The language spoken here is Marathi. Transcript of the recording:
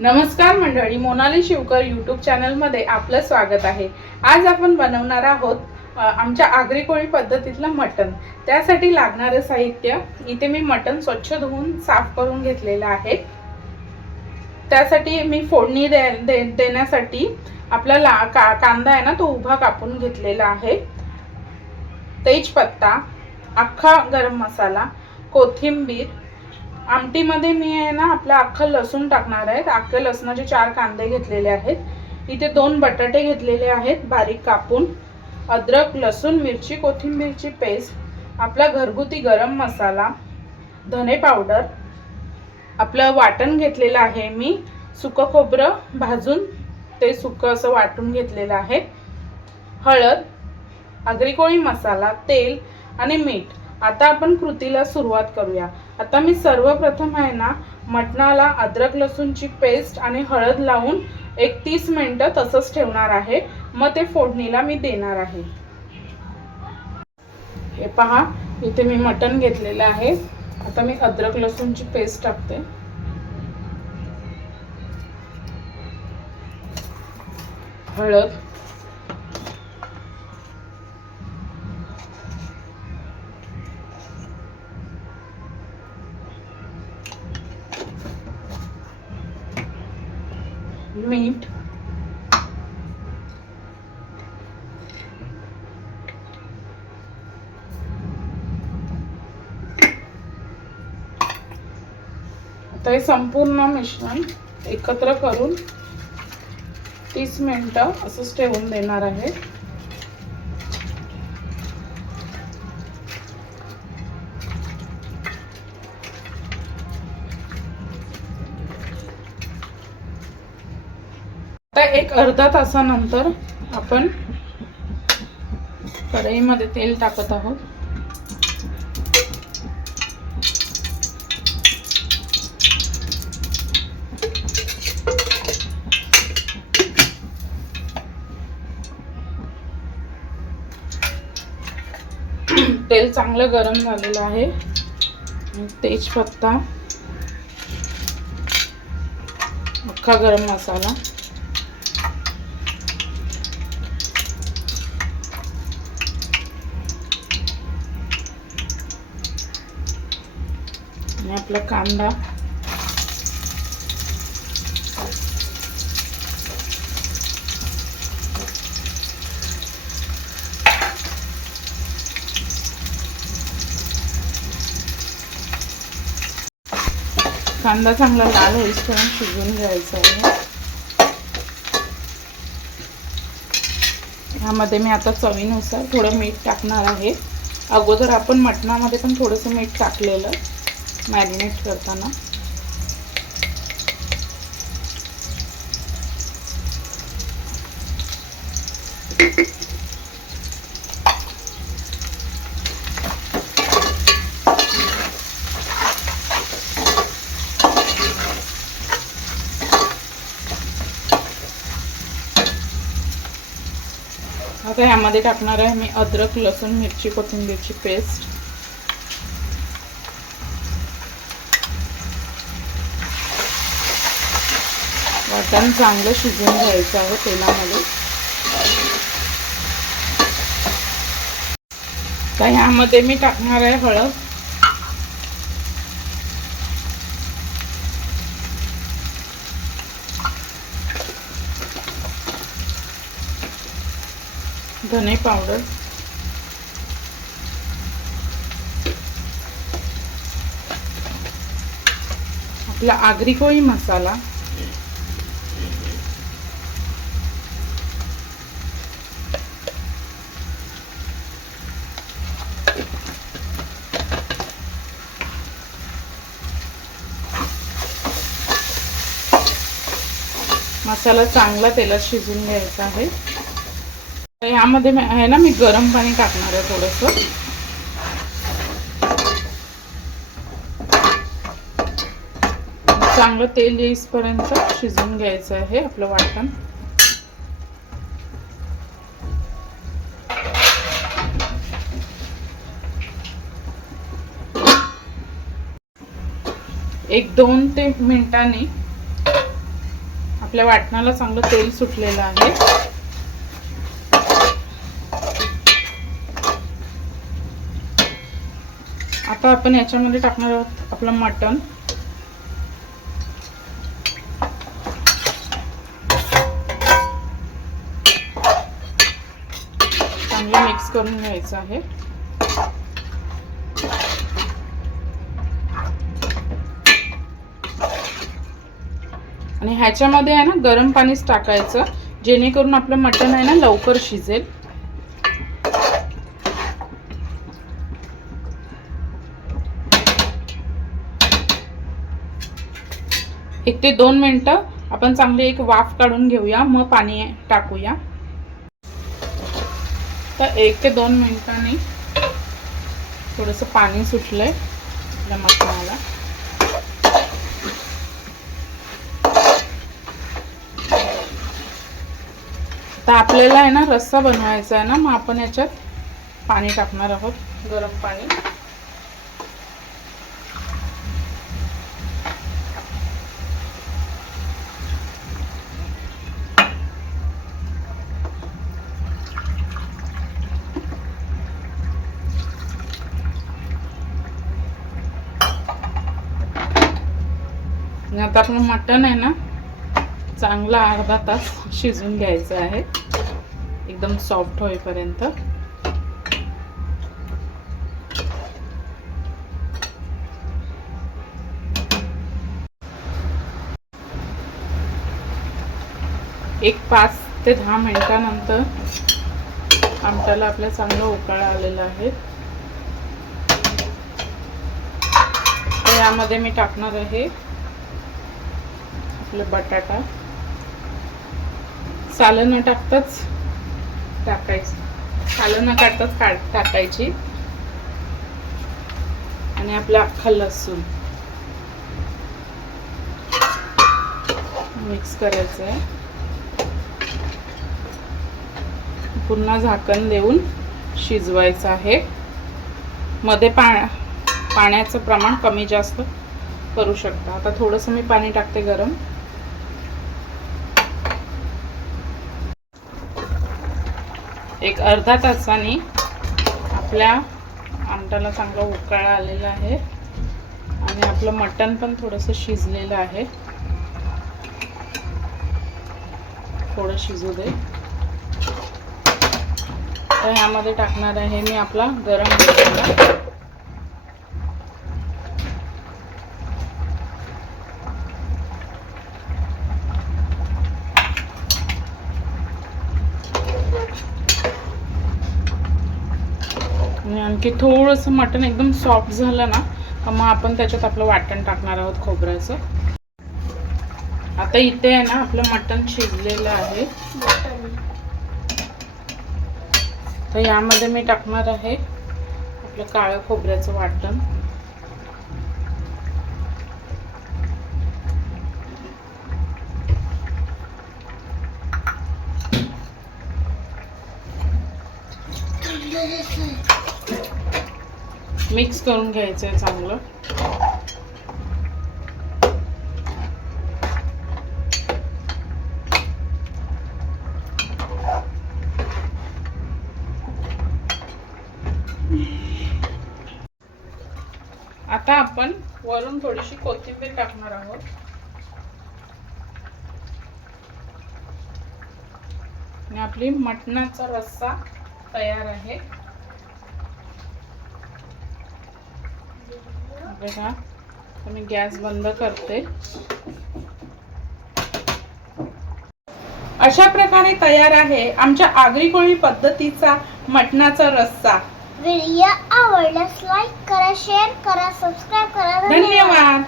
नमस्कार मंडळी मोनाली शिवकर यूट्यूब चॅनलमध्ये आपलं स्वागत आहे. आज आपण बनवणार आहोत आमच्या आगरी कोळी पद्धतीतलं मटण. त्यासाठी लागणारं साहित्य इथे मी मटण स्वच्छ धुवून साफ करून घेतलेलं आहे. त्यासाठी मी फोडणी दे, दे देण्यासाठी आपला ला का कांदा आहे ना तो उभा कापून घेतलेला आहे. तेजपत्ता अख्खा गरम मसाला कोथिंबीर आमटीमध्ये मी आहे ना आपलं अख्खं लसूण टाकणार आहे. अख्खे लसणाचे चार कांदे घेतलेले आहेत. इथे दोन बटाटे घेतलेले आहेत बारीक कापून. अद्रक लसूण मिरची कोथिंबीरची पेस्ट. आपला घरगुती गरम मसाला. धने पावडर. आपलं वाटण घेतलेलं आहे मी. सुकं खोबरं भाजून ते सुकं असं वाटून घेतलेलं आहे. हळद आगरी मसाला तेल आणि मीठ. आता आपण कृतीला सुरुवात करूया. आता मी सर्वप्रथम आहे ना मटणाला अद्रक लसूणची पेस्ट आणि हळद लावून एक तीस मिनटं तसंच ठेवणार आहे. मग ते फोडणीला मी देणार आहे. हे पहा इथे मी मटण घेतलेलं आहे. आता मी अद्रक लसूणची पेस्ट टाकते. हळद. मीठ आता हे संपूर्ण मिश्रण एकत्र करून तीस मिनिटं असंच ठेवून देणार आहे. एक अर्धा तासानंतर आपण कढईमध्ये तेल टाकत आहोत. तेल चांगलं गरम झालेलं आहे. तेजपत्ता अख्खा गरम मसाला. आणि आपला कांदा. कांदा चांगला लाल होईपर्यंत शिजवून घ्यायचा आहे. ह्यामध्ये मी आता चवीनुसार थोडं मीठ टाकणार आहे. अगोदर आपण मटणामध्ये पण थोडंसं मीठ टाकलेलं. मॅरिनेट करताना. आता ह्यामध्ये टाकणार आहे मी अद्रक लसूण मिरची कोथिंबीरची पेस्ट वाटण चांगलं शिजवून घ्यायचं आहे तेलामध्ये. तर ह्यामध्ये मी टाकणार आहे हळद. धने पावडर. आपला आगरी कोळी मसाला. मसाला चांगला तेलात शिजून घ्यायचा आहे. तर ह्यामध्ये आहे ना मी गरम पाणी टाकणार आहे थोडंसं. चांगलं तेल येईपर्यंत शिजवून घ्यायचं आहे आपलं वाटण. एक दोन ते मिनिटांनी आपल्या वाटणाला चांगलं तेल सुटलेलं आहे. आता आपण याच्यामध्ये टाकणार आहोत आपलं मटण. चांगलं मिक्स करून घ्यायचं आहे. आणि ह्याच्यामध्ये आहे ना गरम पाणीच टाकायचं जेणेकरून आपलं मटण आहे ना लवकर शिजेल. एक ते दोन मिनटं आपण चांगली एक वाफ काढून घेऊया मग पाणी टाकूया. तर एक ते दोन मिनिटांनी थोडंसं पाणी सुटलंय आपल्या मटणाला तर आपल्याला आहे ना रस्सा बनवायचा आहे ना मग आपण याच्यात पाणी टाकणार आहोत गरम पाणी. आता आपलं मटण आहे ना चांगला अर्धा तास शिजून घ्यायचं आहे. एकदम सॉफ्ट होईपर्यंत. एक पाच ते दहा मिनिटानंतर आमटाला आपल्या चांगलं उकाळा आलेला आहे. तर यामध्ये मी टाकणार आहे आपलं बटाटा. सालं न टाकताच टाकायचं. सालं न काढताच काढ टाकायची. आणि आपला अख्खा लसूण. मिक्स करायचं आहे. पुन्हा झाकण देऊन शिजवायचं आहे. मध्ये पा पाण्याचं प्रमाण कमी जास्त करू शकता. आता थोडंसं मी पाणी टाकते गरम. एक अर्धा तासाने आपल्या आमटाला चांगला उकाळा आलेला आहे. आणि आपलं मटण पण थोडंसं शिजलेलं आहे. थोडं शिजू दे. तर ह्यामध्ये टाकणार आहे मी आपला गरम मसाला. आणि आणखी थोडंसं मटण एकदम सॉफ्ट झालं ना का मग आपण त्याच्यात आपलं वाटण टाकणार आहोत खोबऱ्याचं. आता इथे आहे ना आपलं मटण शिजलेलं आहे. तर यामध्ये मी टाकणार आहे आपलं काळं खोबऱ्याचं वाटण. मिक्स करून घ्यायचं आहे चांगलं. आता आपण वरून थोडीशी कोथिंबीर टाकणार आहोत. आणि आपली मटणाचा रस्सा तयार आहे. बघा. तर मी गॅस बंद करते. अशा प्रकारे तयार आहे आमच्या आगरी कोळी पद्धतीचा मटणाचा रस्सा. व्हिडिओ आवडल्यास लाईक करा शेअर करा सबस्क्राईब करा. धन्यवाद.